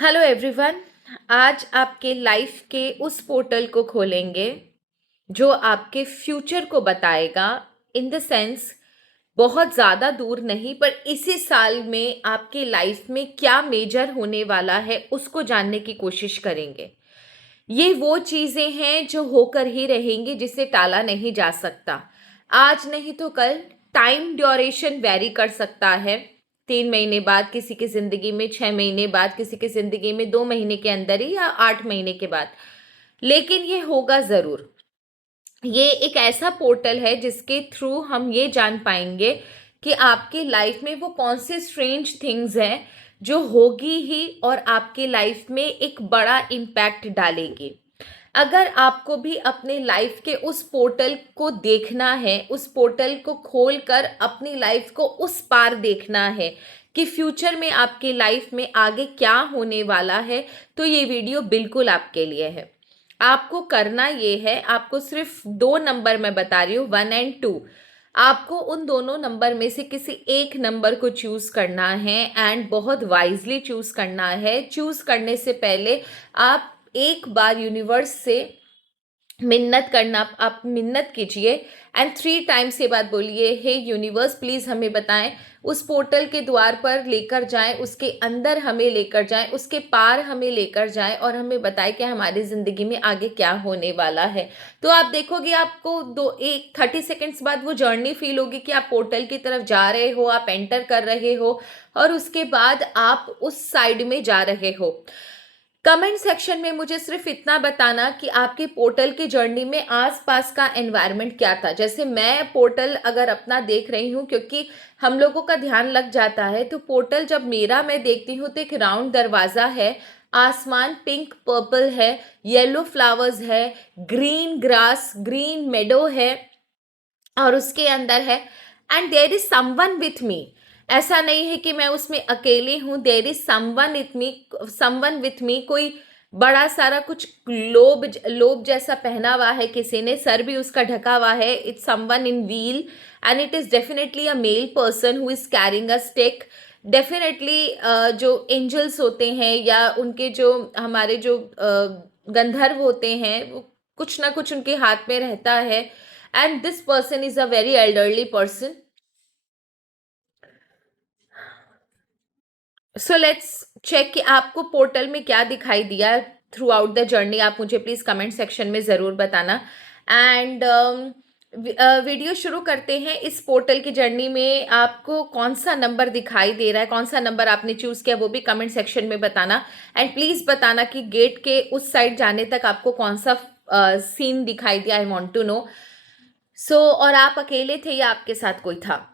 Hello everyone. आज आपके life के उस पोर्टल को खोलेंगे जो आपके फ्यूचर को बताएगा। इन द सेंस बहुत ज़्यादा दूर नहीं, पर इसी साल में आपके लाइफ में क्या मेजर होने वाला है उसको जानने की कोशिश करेंगे। ये वो चीज़ें हैं जो होकर ही रहेंगी, जिसे टाला नहीं जा सकता। आज नहीं तो कल टाइम ड्यूरेशन वेरी कर सकता है। 3 महीने बाद किसी की ज़िंदगी में, 6 महीने बाद किसी की ज़िंदगी में, 2 महीने के अंदर ही, या 8 महीने के बाद, लेकिन ये होगा ज़रूर। ये एक ऐसा पोर्टल है जिसके थ्रू हम ये जान पाएंगे कि आपकी लाइफ में वो कौन से स्ट्रेंज थिंग्स हैं जो होगी ही और आपकी लाइफ में एक बड़ा इम्पैक्ट डालेगी। अगर आपको भी अपने लाइफ के उस पोर्टल को देखना है, उस पोर्टल को खोलकर अपनी लाइफ को उस पार देखना है कि फ्यूचर में आपकी लाइफ में आगे क्या होने वाला है, तो ये वीडियो बिल्कुल आपके लिए है। आपको करना ये है, आपको सिर्फ 2 नंबर मैं बता रही हूँ, 1 और 2। आपको उन दोनों नंबर में से किसी एक नंबर को चूज करना है एंड बहुत वाइजली चूज करना है। चूज करने से पहले आप एक बार यूनिवर्स से मिन्नत करना, आप मिन्नत कीजिए एंड 3 टाइम्स ये बात बोलिए, हे यूनिवर्स प्लीज हमें बताएं, उस पोर्टल के द्वार पर लेकर जाएं, उसके अंदर हमें लेकर जाएं, उसके पार हमें लेकर जाएं और हमें बताएं कि हमारी जिंदगी में आगे क्या होने वाला है। तो आप देखोगे आपको 30 सेकेंड्स बाद वो जर्नी फील होगी कि आप पोर्टल की तरफ जा रहे हो, आप एंटर कर रहे हो और उसके बाद आप उस साइड में जा रहे हो। कमेंट सेक्शन में मुझे सिर्फ इतना बताना कि आपके पोर्टल की जर्नी में आसपास का एनवायरनमेंट क्या था। जैसे मैं पोर्टल अगर अपना देख रही हूँ, क्योंकि हम लोगों का ध्यान लग जाता है, तो पोर्टल जब मेरा मैं देखती हूँ तो एक राउंड दरवाजा है, आसमान पिंक पर्पल है, येलो फ्लावर्स है, ग्रीन ग्रास, ग्रीन मेडो है और उसके अंदर है and there is someone with me. ऐसा नहीं है कि मैं उसमें अकेली हूं, there is someone with me, someone with me. कोई बड़ा सारा कुछ लोब लोब जैसा पहना हुआ है, किसी ने सर भी उसका ढका हुआ है। It's someone in wheel and it is definitely a male person who is carrying a stick. Definitely जो एंजल्स होते हैं या उनके जो हमारे जो गंधर्व होते हैं, वो कुछ ना कुछ उनके हाथ में रहता है and this person is a very elderly person. So let's check कि आपको पोर्टल में क्या दिखाई दिया थ्रू आउट द जर्नी। आप मुझे प्लीज कमेंट सेक्शन में ज़रूर बताना। एंड वीडियो शुरू करते हैं। इस पोर्टल की जर्नी में आपको कौन सा नंबर दिखाई दे रहा है, कौन सा नंबर आपने चूज किया, वो भी कमेंट सेक्शन में बताना। एंड प्लीज बताना कि गेट के उस साइड जाने तक आपको कौन सा सीन दिखाई दिया। I want to know. So और आप अकेले थे या आपके साथ कोई था?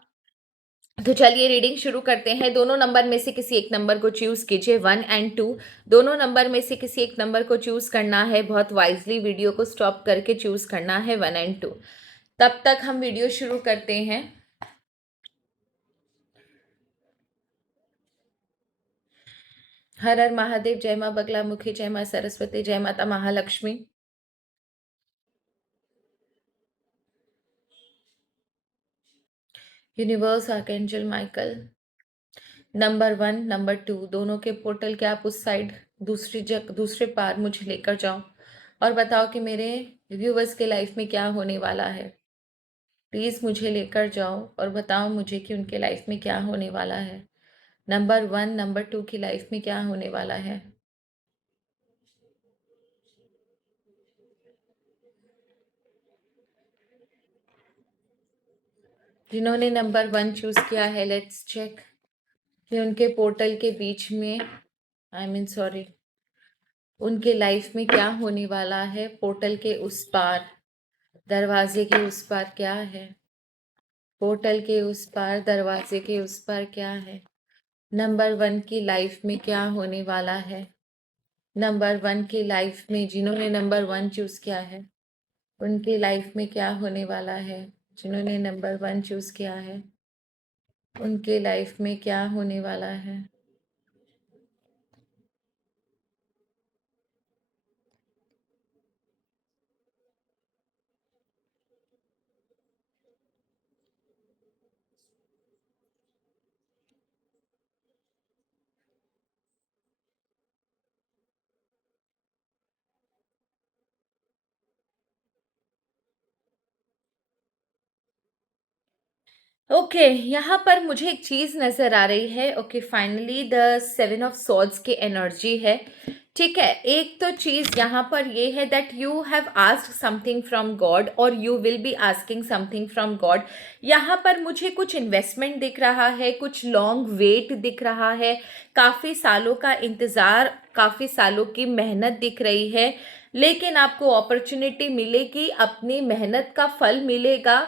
तो चलिए रीडिंग शुरू करते हैं। दोनों नंबर में से किसी एक नंबर को चूज कीजिए, 1 और 2। दोनों नंबर में से किसी एक नंबर को चूज करना है, बहुत वाइजली वीडियो को स्टॉप करके चूज करना है 1 और 2। तब तक हम वीडियो शुरू करते हैं। हर हर महादेव, जय माँ बगलामुखी, जय माँ सरस्वती, जय माता Mahalakshmi. Universe, archangel Michael, number 1 number 2 दोनों के पोर्टल के आप उस साइड, दूसरे पार मुझे लेकर जाओ और बताओ कि मेरे व्यूवर्स के लाइफ में क्या होने वाला है। प्लीज़ मुझे लेकर जाओ और बताओ मुझे कि उनके लाइफ में क्या होने वाला है। नंबर 1 नंबर 2 की लाइफ में क्या होने वाला है। जिन्होंने नंबर 1 चूज किया है, लेट्स चेक कि उनके पोर्टल के बीच में, आई मीन सॉरी, उनके लाइफ में क्या होने वाला है। पोर्टल के उस पार, दरवाजे के उस पार क्या है। पोर्टल के उस पार, दरवाजे के उस पार क्या है। नंबर 1 की लाइफ में क्या होने वाला है। नंबर 1 की लाइफ में, जिन्होंने नंबर 1 चूज किया है, उनकी लाइफ में क्या होने वाला है। जिन्होंने नंबर 1 चूज किया है, उनके लाइफ में क्या होने वाला है। ओके, यहाँ पर मुझे एक चीज़ नज़र आ रही है। Okay, finally the seven of swords की एनर्जी है। ठीक है, एक तो चीज़ यहाँ पर ये है that you have asked something from God और you will be asking something from God. यहाँ पर मुझे कुछ इन्वेस्टमेंट दिख रहा है, कुछ लॉन्ग वेट दिख रहा है, काफ़ी सालों का इंतज़ार, काफ़ी सालों की मेहनत दिख रही है, लेकिन आपको अपॉर्चुनिटी मिलेगी, अपनी मेहनत का फल मिलेगा,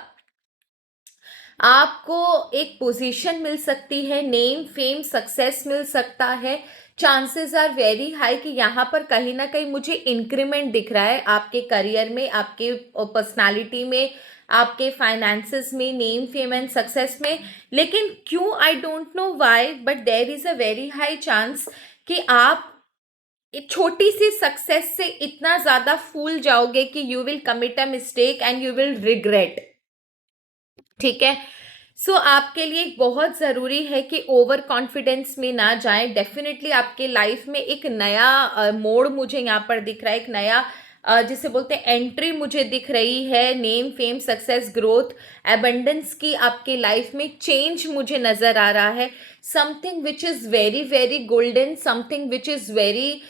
आपको एक पोजीशन मिल सकती है, नेम फेम सक्सेस मिल सकता है। चांसेस आर वेरी हाई कि यहाँ पर कहीं ना कहीं मुझे इंक्रीमेंट दिख रहा है आपके करियर में, आपके पर्सनालिटी में, आपके फाइनेंसेस में, नेम फेम एंड सक्सेस में। लेकिन क्यों, I don't know why, but there is a very high chance कि आप एक छोटी सी सक्सेस से इतना ज्यादा फूल जाओगे कि you will commit a mistake and you will regret. ठीक है, सो आपके लिए बहुत ज़रूरी है कि ओवर कॉन्फिडेंस में ना जाएं। डेफिनेटली आपके लाइफ में एक नया मोड़ मुझे यहाँ पर दिख रहा है, एक नया जिसे बोलते हैं एंट्री मुझे दिख रही है। Name fame success growth abundance की आपके लाइफ में चेंज मुझे नज़र आ रहा है। Something which is very very golden, something which is very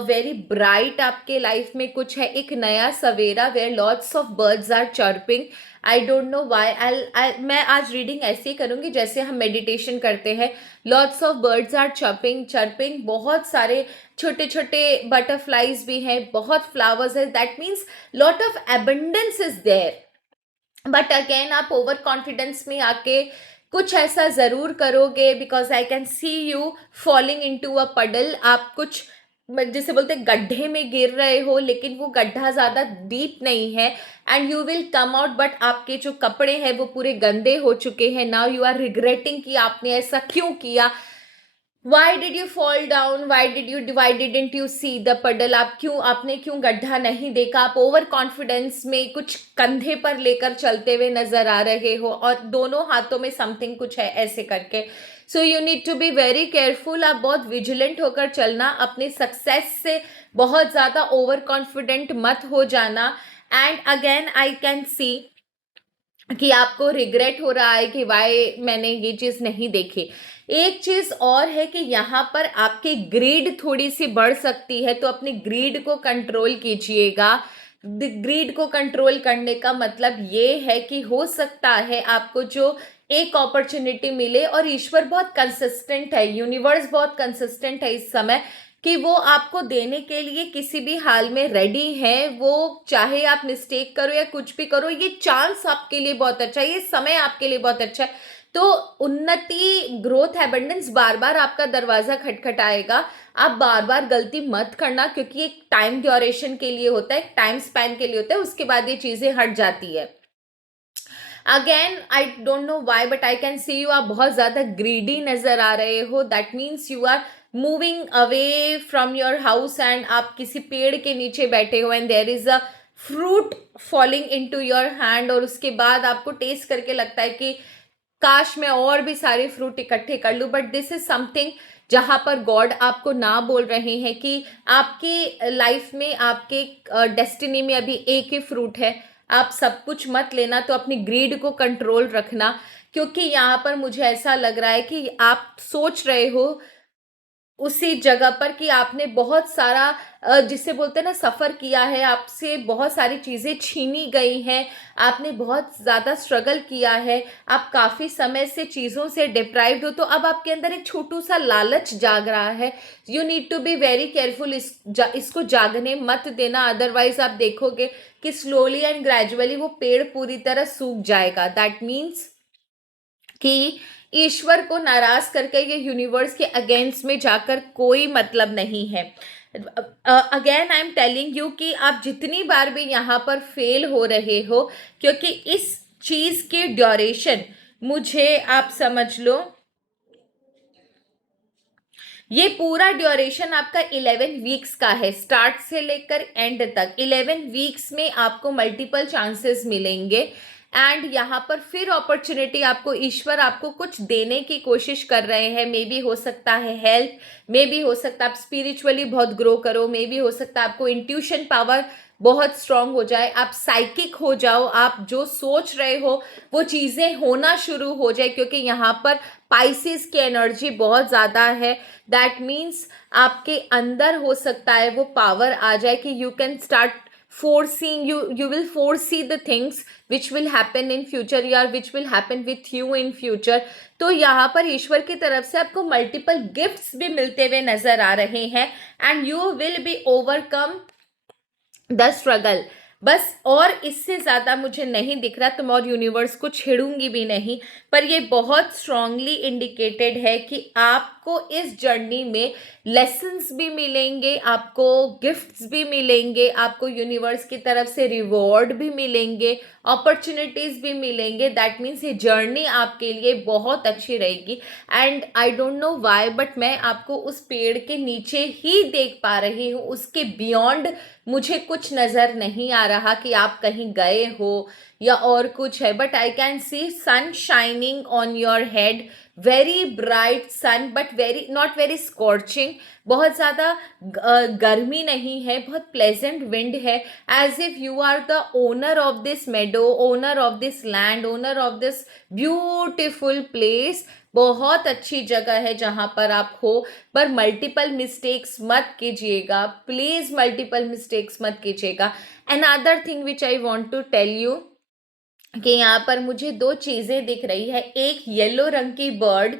very bright आपके लाइफ में कुछ है, एक नया सवेरा where lots of birds are chirping. I don't know why, I मैं आज रीडिंग ऐसे ही करूँगी जैसे हम मेडिटेशन करते हैं। Lots of birds are chirping chirping, बहुत सारे छोटे छोटे बटरफ्लाइज भी हैं, बहुत फ्लावर्स है, that means lot of abundance is there. But again आप ओवर कॉन्फिडेंस में आके कुछ ऐसा ज़रूर करोगे, because I can see you falling into a puddle. आप कुछ जिसे बोलते हैं गड्ढे में गिर रहे हो, लेकिन वो गड्ढा ज़्यादा डीप नहीं है and you will come out. But आपके जो कपड़े हैं वो पूरे गंदे हो चुके हैं। नाउ यू आर रिग्रेटिंग कि आपने ऐसा क्यों किया। Why did you fall down, why didn't you see the पडल, आपने क्यों गड्ढा नहीं देखा। आप ओवर कॉन्फिडेंस में कुछ कंधे पर लेकर चलते हुए नजर आ रहे हो और दोनों हाथों में समथिंग कुछ है ऐसे करके। So you need to be very careful. आप बहुत विजिलेंट होकर चलना, अपने सक्सेस से बहुत ज्यादा ओवर कॉन्फिडेंट मत हो जाना। एंड अगेन आई कैन सी कि आपको रिग्रेट हो रहा है कि वाई मैंने ये चीज़ नहीं देखी। एक चीज़ और है कि यहाँ पर आपकी ग्रीड थोड़ी सी बढ़ सकती है, तो अपनी ग्रीड को कंट्रोल कीजिएगा। ग्रीड को कंट्रोल करने का मतलब ये है कि हो सकता है आपको जो एक अपॉर्चुनिटी मिले, और ईश्वर बहुत कंसिस्टेंट है, यूनिवर्स बहुत कंसिस्टेंट है इस समय, कि वो आपको देने के लिए किसी भी हाल में रेडी है। वो चाहे आप मिस्टेक करो या कुछ भी करो, ये चांस आपके लिए बहुत अच्छा है, ये समय आपके लिए बहुत अच्छा है। तो उन्नति, ग्रोथ, एबंडेंस बार बार आपका दरवाजा खटखटाएगा। आप बार बार गलती मत करना, क्योंकि एक टाइम ड्यूरेशन के लिए होता है, एक टाइम स्पैन के लिए होता है, उसके बाद ये चीजें हट जाती है। Again I don't know why, but I can see you आप बहुत ज्यादा ग्रीडी नजर आ रहे हो। That means you are moving away from your house and आप किसी पेड़ के नीचे बैठे हो and there is a fruit falling into your hand, और उसके बाद आपको टेस्ट करके लगता है कि काश मैं और भी सारे फ्रूट इकट्ठे कर लूं। बट दिस इज समथिंग जहां पर गॉड आपको ना बोल रहे हैं कि आपकी लाइफ में, आपके डेस्टिनी में अभी एक ही फ्रूट है, आप सब कुछ मत लेना। तो अपनी ग्रीड को कंट्रोल रखना, क्योंकि यहाँ पर मुझे ऐसा लग रहा है कि आप सोच रहे हो उसी जगह पर कि आपने बहुत सारा जिसे बोलते हैं ना सफ़र किया है, आपसे बहुत सारी चीज़ें छीनी गई हैं, आपने बहुत ज़्यादा स्ट्रगल किया है, आप काफ़ी समय से चीज़ों से डिप्राइव्ड हो, तो अब आपके अंदर एक छोटू सा लालच जाग रहा है। You need to be very careful, इसको जागने मत देना, अदरवाइज आप देखोगे कि स्लोली एंड ग्रेजुअली वो पेड़ पूरी तरह सूख जाएगा। दैट मीन्स कि ईश्वर को नाराज करके ये यूनिवर्स के अगेंस्ट में जाकर कोई मतलब नहीं है। Again I am telling you कि आप जितनी बार भी यहाँ पर फेल हो रहे हो, क्योंकि इस चीज की ड्यूरेशन मुझे आप समझ लो, ये पूरा ड्यूरेशन आपका 11 वीक्स का है, स्टार्ट से लेकर एंड तक 11 वीक्स में आपको मल्टीपल चांसेस मिलेंगे। एंड यहाँ पर फिर अपॉर्चुनिटी, आपको ईश्वर आपको कुछ देने की कोशिश कर रहे हैं। मे बी हो सकता है हेल्थ, मे बी हो सकता है आप स्पिरिचुअली बहुत ग्रो करो, मे बी हो सकता है आपको इंट्यूशन पावर बहुत स्ट्रांग हो जाए, आप साइकिक हो जाओ, आप जो सोच रहे हो वो चीज़ें होना शुरू हो जाए, क्योंकि यहाँ पर पाइसेस की एनर्जी बहुत ज़्यादा है। दैट मीन्स आपके अंदर हो सकता है वो पावर आ जाए कि you can start foreseeing, you will foresee the things which will happen in future या which will happen with you in future। तो यहाँ पर ईश्वर की तरफ से आपको मल्टीपल गिफ्ट्स भी मिलते हुए नजर आ रहे हैं, and you will be overcome the struggle. बस और इससे ज़्यादा मुझे नहीं दिख रहा, तुम और यूनिवर्स को छेड़ूंगी भी नहीं, पर ये बहुत स्ट्रांगली इंडिकेटेड है कि आपको इस जर्नी में लेसन्स भी मिलेंगे, आपको गिफ्ट्स भी मिलेंगे, आपको यूनिवर्स की तरफ से रिवॉर्ड भी मिलेंगे, अपॉर्चुनिटीज़ भी मिलेंगे। दैट मीन्स ये जर्नी आपके लिए बहुत अच्छी रहेगी। And I don't know why, but मैं आपको उस पेड़ के नीचे ही देख पा रही हूँ, उसके बियॉन्ड मुझे कुछ नज़र नहीं आ रहा कि आप कहीं गए हो या और कुछ है, but I can see sun shining on your head, very bright sun, but very not very scorching, बहुत ज़्यादा गर्मी नहीं है, बहुत प्लेजेंट विंड है, as if you are the owner of this meadow, owner of this land, owner of this beautiful place. बहुत अच्छी जगह है जहाँ पर आप हो, पर मल्टीपल मिस्टेक्स मत कीजिएगा, प्लीज मल्टीपल मिस्टेक्स मत कीजिएगा। Another thing which I want to tell you कि यहाँ पर मुझे दो चीजें दिख रही है, एक येलो रंग की बर्ड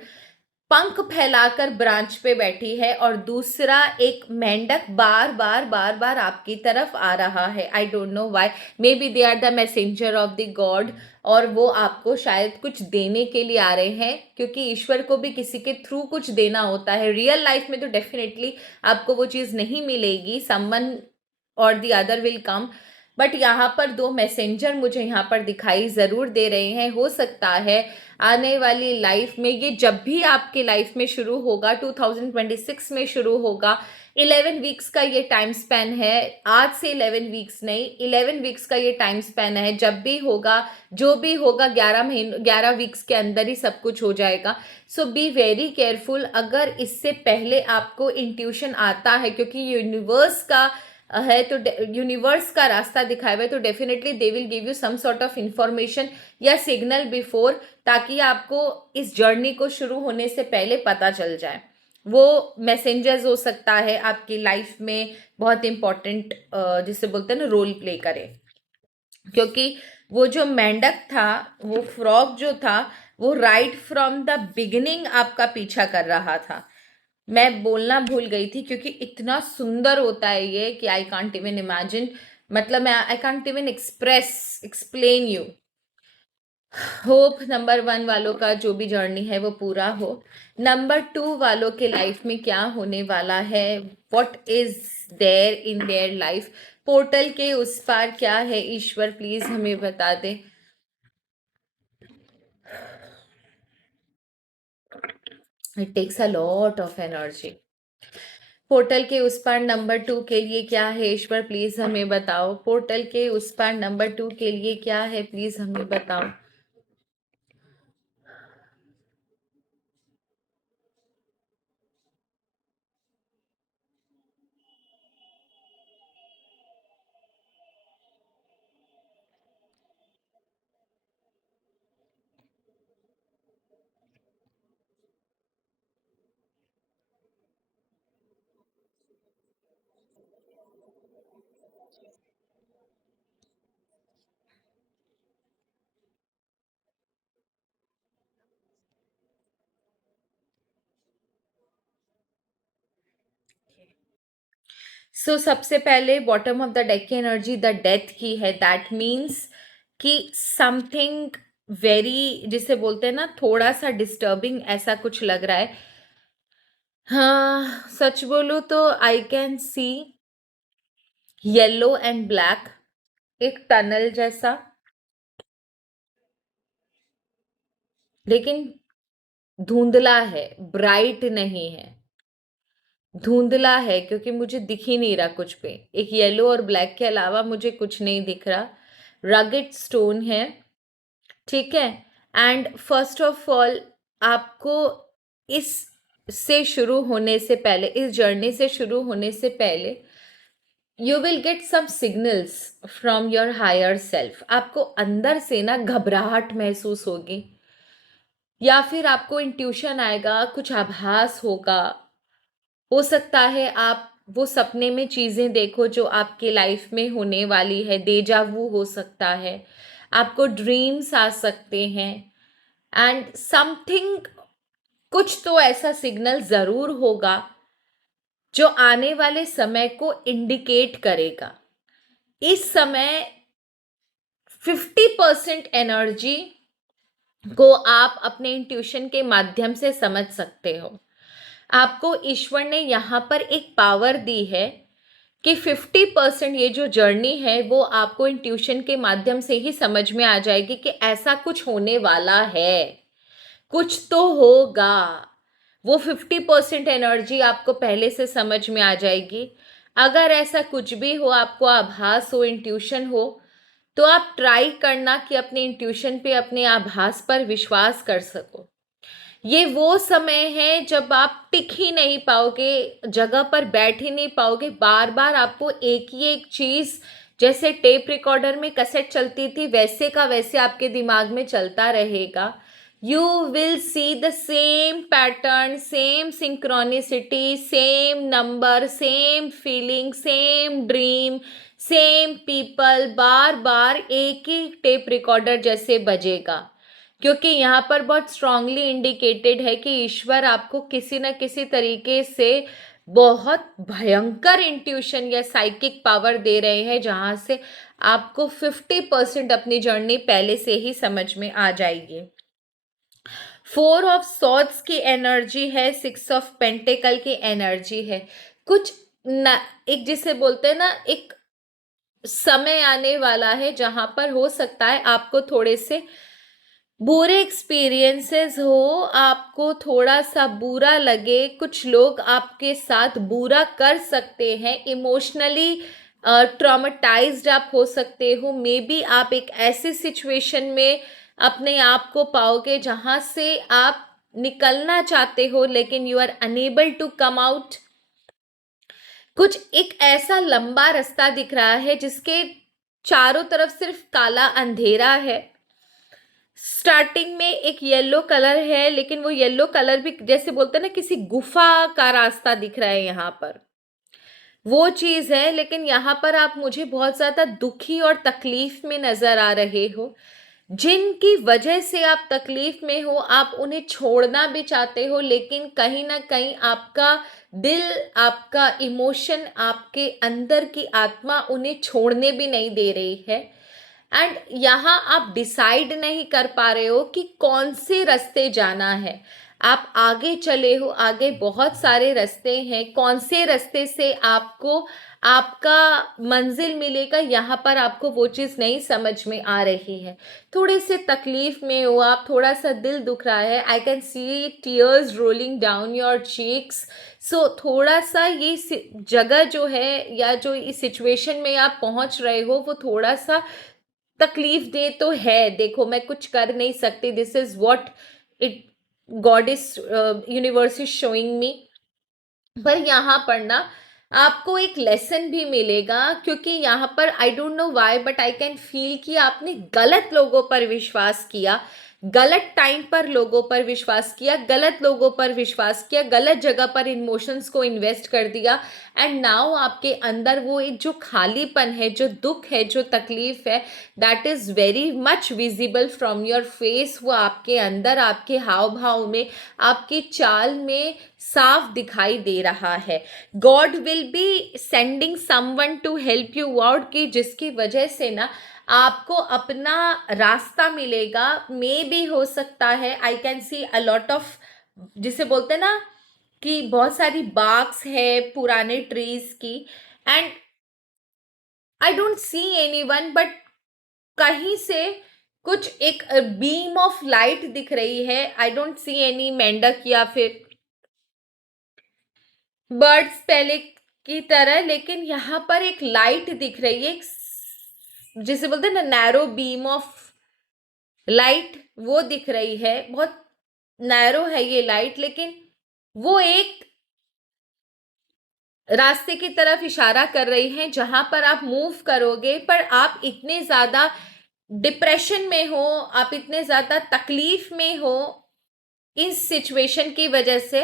पंख फैलाकर ब्रांच पे बैठी है, और दूसरा एक मेंढक बार बार बार बार आपकी तरफ आ रहा है। I don't know why, maybe they are the messenger of the God, और वो आपको शायद कुछ देने के लिए आ रहे हैं, क्योंकि ईश्वर को भी किसी के थ्रू कुछ देना होता है। रियल लाइफ में तो डेफिनेटली आपको वो चीज़ नहीं मिलेगी, समवन और the other will come, but यहाँ पर दो मैसेंजर मुझे यहाँ पर दिखाई ज़रूर दे रहे हैं। हो सकता है आने वाली लाइफ में, ये जब भी आपके लाइफ में शुरू होगा, 2026 में शुरू होगा, 11 वीक्स का ये टाइम स्पैन है, आज से 11 वीक्स नहीं, 11 वीक्स का ये टाइम स्पैन है। जब भी होगा, जो भी होगा, 11 वीक्स के अंदर ही सब कुछ हो जाएगा। सो बी वेरी केयरफुल। अगर इससे पहले आपको इंट्यूशन आता है, क्योंकि यूनिवर्स का है, तो यूनिवर्स का रास्ता दिखाया हुआ है, तो definitely they will give you some sort of information या सिग्नल बिफोर, ताकि आपको इस जर्नी को शुरू होने से पहले पता चल जाए। वो मैसेंजर्स हो सकता है आपकी लाइफ में बहुत इंपॉर्टेंट, जिसे बोलते हैं ना, रोल प्ले करे, क्योंकि वो जो मेंढक था, वो फ्रॉग जो था, वो राइट फ्रॉम द बिगिनिंग आपका पीछा कर रहा था। मैं बोलना भूल गई थी, क्योंकि इतना सुंदर होता है ये कि आई कांट इवन इमेजिन, मतलब मैं I can't even explain you. Hope number 1 वालों का जो भी जर्नी है वो पूरा हो। नंबर 2 वालों के लाइफ में क्या होने वाला है, what is there in their life, portal के उस पार क्या है, ईश्वर प्लीज हमें बता दे। It takes a lot of energy. Portal के उस पार नंबर 2 के लिए क्या है, ईश्वर प्लीज हमें बताओ। पोर्टल के उस पार नंबर 2 के लिए क्या है, प्लीज हमें बताओ। सबसे पहले बॉटम ऑफ द डेक की एनर्जी द डेथ की है। दैट मीन्स कि समथिंग वेरी, जिसे बोलते हैं ना, थोड़ा सा डिस्टर्बिंग ऐसा कुछ लग रहा है। हाँ, सच बोलूँ तो आई can C yellow and black, एक टनल जैसा, लेकिन धुंधला है, ब्राइट नहीं है, धुंधला है, क्योंकि मुझे दिख ही नहीं रहा कुछ पे। एक येलो और ब्लैक के अलावा मुझे कुछ नहीं दिख रहा। रगेड स्टोन है, ठीक है। एंड फर्स्ट ऑफ ऑल, आपको इस से शुरू होने से पहले, इस जर्नी से शुरू होने से पहले you will get some signals from your higher self. आपको अंदर से ना घबराहट महसूस होगी, या फिर आपको इंट्यूशन आएगा, कुछ आभास होगा। हो सकता है आप वो सपने में चीज़ें देखो जो आपके लाइफ में होने वाली है, डेजावू हो सकता है, आपको ड्रीम्स आ सकते हैं। एंड समथिंग, कुछ तो ऐसा सिग्नल ज़रूर होगा जो आने वाले समय को इंडिकेट करेगा। इस समय 50% एनर्जी को आप अपने इंट्यूशन के माध्यम से समझ सकते हो। आपको ईश्वर ने यहाँ पर एक पावर दी है कि 50% ये जो जर्नी है वो आपको इंट्यूशन के माध्यम से ही समझ में आ जाएगी कि ऐसा कुछ होने वाला है, कुछ तो होगा। वो 50% एनर्जी आपको पहले से समझ में आ जाएगी। अगर ऐसा कुछ भी हो, आपको आभास हो, इंट्यूशन हो, तो आप ट्राई करना कि अपने इंट्यूशन पे, अपने आभास पर विश्वास कर सको। ये वो समय है जब आप टिक ही नहीं पाओगे, जगह पर बैठ ही नहीं पाओगे। बार बार आपको एक ही एक चीज, जैसे टेप रिकॉर्डर में कैसेट चलती थी वैसे का वैसे आपके दिमाग में चलता रहेगा। You will see the same pattern, same synchronicity, same number, same feeling, same dream, same people, बार बार एक ही टेप रिकॉर्डर जैसे बजेगा। क्योंकि यहाँ पर बहुत स्ट्रांगली इंडिकेटेड है कि ईश्वर आपको किसी न किसी तरीके से बहुत भयंकर इंट्यूशन या साइकिक पावर दे रहे हैं, जहाँ से आपको 50% अपनी जर्नी पहले से ही समझ में आ जाएगी। 4 ऑफ सॉर्ड्स की एनर्जी है, 6 ऑफ पेंटिकल की एनर्जी है। कुछ न, एक जिसे बोलते हैं ना, एक समय आने वाला है जहां पर हो सकता है आपको थोड़े से बुरे एक्सपीरियंसेस हो, आपको थोड़ा सा बुरा लगे, कुछ लोग आपके साथ बुरा कर सकते हैं, इमोशनली ट्रॉमेटाइज्ड आप हो सकते हो। मे बी आप एक ऐसी सिचुएशन में अपने आप को पाओगे जहां से आप निकलना चाहते हो लेकिन you are unable to come out. कुछ एक ऐसा लंबा रास्ता दिख रहा है जिसके चारों तरफ सिर्फ काला अंधेरा है। स्टार्टिंग में एक येलो कलर है, लेकिन वो येलो कलर भी जैसे बोलते हैं ना, किसी गुफा का रास्ता दिख रहा है यहाँ पर, वो चीज है। लेकिन यहाँ पर आप मुझे बहुत ज्यादा दुखी और तकलीफ में नजर आ रहे हो। जिनकी वजह से आप तकलीफ में हो, आप उन्हें छोड़ना भी चाहते हो, लेकिन कहीं ना कहीं आपका दिल, आपका इमोशन, आपके अंदर की आत्मा उन्हें छोड़ने भी नहीं दे रही है। एंड यहाँ आप डिसाइड नहीं कर पा रहे हो कि कौन से रास्ते जाना है। आप आगे चले हो, आगे बहुत सारे रास्ते हैं, कौन से रास्ते से आपको आपका मंजिल मिलेगा, यहाँ पर आपको वो चीज़ नहीं समझ में आ रही है। थोड़े से तकलीफ में हो आप, थोड़ा सा दिल दुख रहा है। I can see tears rolling down your cheeks. So थोड़ा सा ये जगह जो है, या जो इस सिचुएशन में आप पहुंच रहे हो, वो थोड़ा सा तकलीफ दे तो है। देखो, मैं कुछ कर नहीं सकती, this is what it God is, universe is showing me. पर यहाँ पर ना आपको एक लेसन भी मिलेगा, क्योंकि यहाँ पर आई don't know why but I can feel कि आपने गलत लोगों पर विश्वास किया, गलत टाइम पर लोगों पर विश्वास किया, गलत लोगों पर विश्वास किया, गलत जगह पर इमोशंस को इन्वेस्ट कर दिया। एंड नाउ आपके अंदर वो एक जो खालीपन है, जो दुख है, जो तकलीफ है, that is very much visible from your face. वो आपके अंदर, आपके हाव भाव में, आपकी चाल में साफ दिखाई दे रहा है। God will be sending someone to help you out, की जिसकी वजह से ना आपको अपना रास्ता मिलेगा। मे भी हो सकता है, I can C a lot of, जिसे बोलते हैं ना कि बहुत सारी बाग्स है पुराने ट्रीज की। And I don't see anyone, but कहीं से कुछ एक बीम ऑफ लाइट दिख रही है। आई डोंट सी एनी मेंढक या फिर बर्ड्स पहले की तरह, लेकिन यहाँ पर एक लाइट दिख रही है, जिसे बोलते हैं ना नैरो बीम ऑफ लाइट, वो दिख रही है। बहुत नैरो है ये लाइट, लेकिन वो एक रास्ते की तरफ इशारा कर रही हैं जहां पर आप मूव करोगे, पर आप इतने ज्यादा डिप्रेशन में हो, आप इतने ज्यादा तकलीफ में हो इस सिचुएशन की वजह से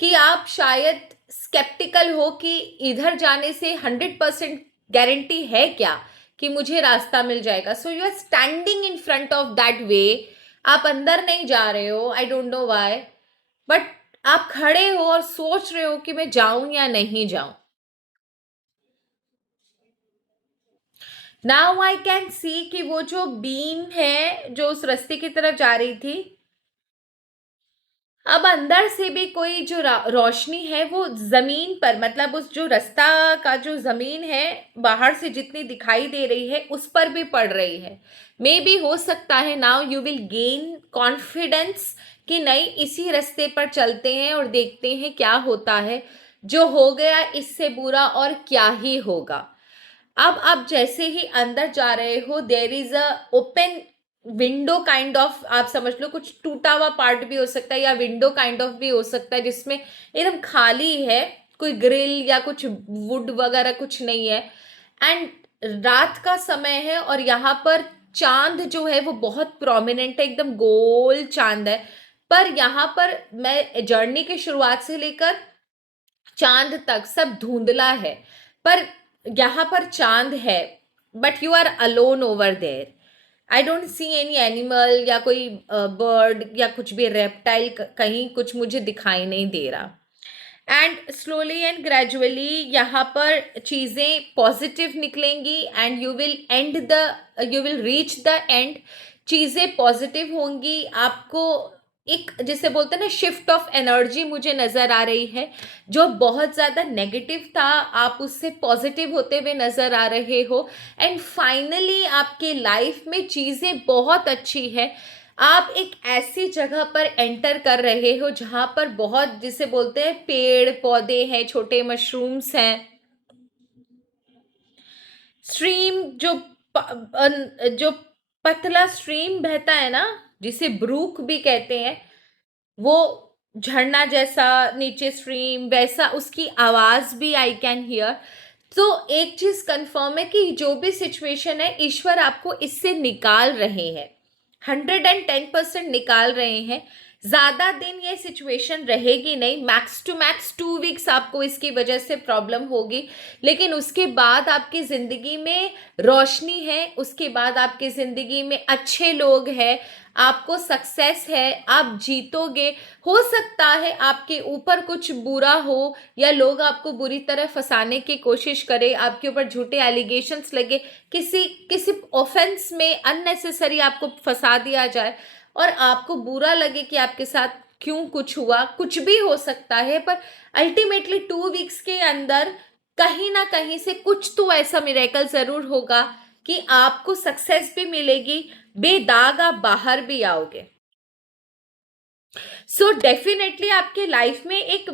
कि आप शायद स्केप्टिकल हो कि इधर जाने से 100% गारंटी है क्या कि मुझे रास्ता मिल जाएगा। So you are standing in front of that way. आप अंदर नहीं जा रहे हो, I don't know why, but आप खड़े हो और सोच रहे हो कि मैं जाऊं या नहीं जाऊं। नाउ आई कैन सी कि वो जो बीम है जो उस रास्ते की तरफ जा रही थी, अब अंदर से भी कोई जो रोशनी है वो जमीन पर, मतलब उस जो रास्ता का जो जमीन है बाहर से जितनी दिखाई दे रही है उस पर भी पड़ रही है। मे बी हो सकता है now you will gain confidence कि नहीं, इसी रास्ते पर चलते हैं और देखते हैं क्या होता है। जो हो गया इससे बुरा और क्या ही होगा। अब आप जैसे ही अंदर जा रहे हो there is a open window kind of, आप समझ लो कुछ टूटा हुआ पार्ट भी हो सकता है या विंडो काइंड ऑफ भी हो सकता है जिसमें एकदम खाली है, कोई ग्रिल या कुछ वुड वगैरह कुछ नहीं है। एंड रात का समय है और यहाँ पर चांद जो है वो बहुत प्रोमिनेंट है, एकदम गोल चांद है। पर यहाँ पर मैं जर्नी की शुरुआत से लेकर चांद तक सब धुंधला है, पर यहाँ पर चांद है, but you are alone over there. I don't see any animal या कोई बर्ड या कुछ भी रेप्टाइल, कहीं कुछ मुझे दिखाई नहीं दे रहा। एंड स्लोली एंड ग्रेजुअली यहाँ पर चीज़ें पॉजिटिव निकलेंगी and you will reach the end. चीज़ें पॉजिटिव होंगी, आपको एक जिसे बोलते हैं ना शिफ्ट ऑफ एनर्जी मुझे नज़र आ रही है। जो बहुत ज़्यादा नेगेटिव था आप उससे पॉजिटिव होते हुए नज़र आ रहे हो। एंड फाइनली आपके लाइफ में चीज़ें बहुत अच्छी है। आप एक ऐसी जगह पर एंटर कर रहे हो जहां पर बहुत जिसे बोलते हैं पेड़ पौधे हैं, छोटे मशरूम्स हैं। स्ट्रीम जो पतला स्ट्रीम बहता है ना, जिसे ब्रूक भी कहते हैं, वो झरना जैसा नीचे स्ट्रीम वैसा उसकी आवाज भी आई कैन हियर। तो एक चीज कंफर्म है कि जो भी सिचुएशन है ईश्वर आपको इससे निकाल रहे हैं, 110% निकाल रहे हैं। ज्यादा दिन ये सिचुएशन रहेगी नहीं, मैक्स टू मैक्स 2 वीक्स आपको इसकी वजह से प्रॉब्लम होगी, लेकिन उसके बाद आपकी जिंदगी में रोशनी है, उसके बाद आपकी जिंदगी में अच्छे लोग हैं, आपको सक्सेस है, आप जीतोगे। हो सकता है आपके ऊपर कुछ बुरा हो या लोग आपको बुरी तरह फंसाने की कोशिश करें, आपके ऊपर झूठे एलिगेशंस लगे, किसी किसी ऑफेंस में अननेसेसरी आपको फंसा दिया जाए और आपको बुरा लगे कि आपके साथ क्यों कुछ हुआ, कुछ भी हो सकता है। पर अल्टीमेटली 2 वीक्स के अंदर कहीं ना कहीं से कुछ तो ऐसा मिरेकल जरूर होगा कि आपको सक्सेस भी मिलेगी, बेदाग आप बाहर भी आओगे। सो डेफिनेटली आपके लाइफ में एक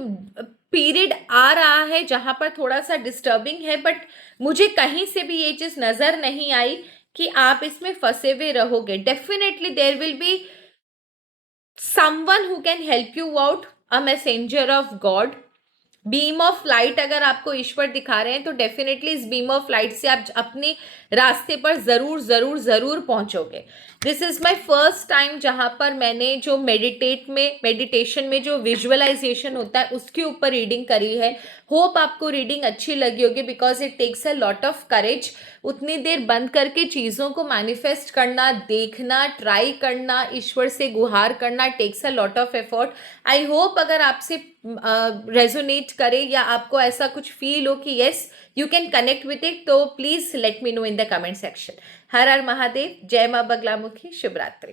पीरियड आ रहा है जहां पर थोड़ा सा डिस्टर्बिंग है, बट मुझे कहीं से भी ये चीज नजर नहीं आई कि आप इसमें फंसे हुए रहोगे। Definitely there will be someone who can help you out, a messenger of God. Beam of light अगर आपको ईश्वर दिखा रहे हैं तो डेफिनेटली इस बीम ऑफ लाइट से आप अपने रास्ते पर जरूर जरूर जरूर पहुंचोगे। This is my first time जहां पर मैंने जो मेडिटेशन में जो विजुअलाइजेशन होता है उसके ऊपर रीडिंग करी है। होप आपको रीडिंग अच्छी लगी होगी, because it takes a lot of courage. उतनी देर बंद करके चीज़ों को मैनिफेस्ट करना, देखना, ट्राई करना, ईश्वर से गुहार करना takes a lot of effort. I hope अगर आपसे रेजोनेट करे या आपको ऐसा कुछ फील हो कि yes you can connect with it, तो please let me know in the comment section. हर हर महादेव, जय मां बगलामुखी, शुभ रात्रि।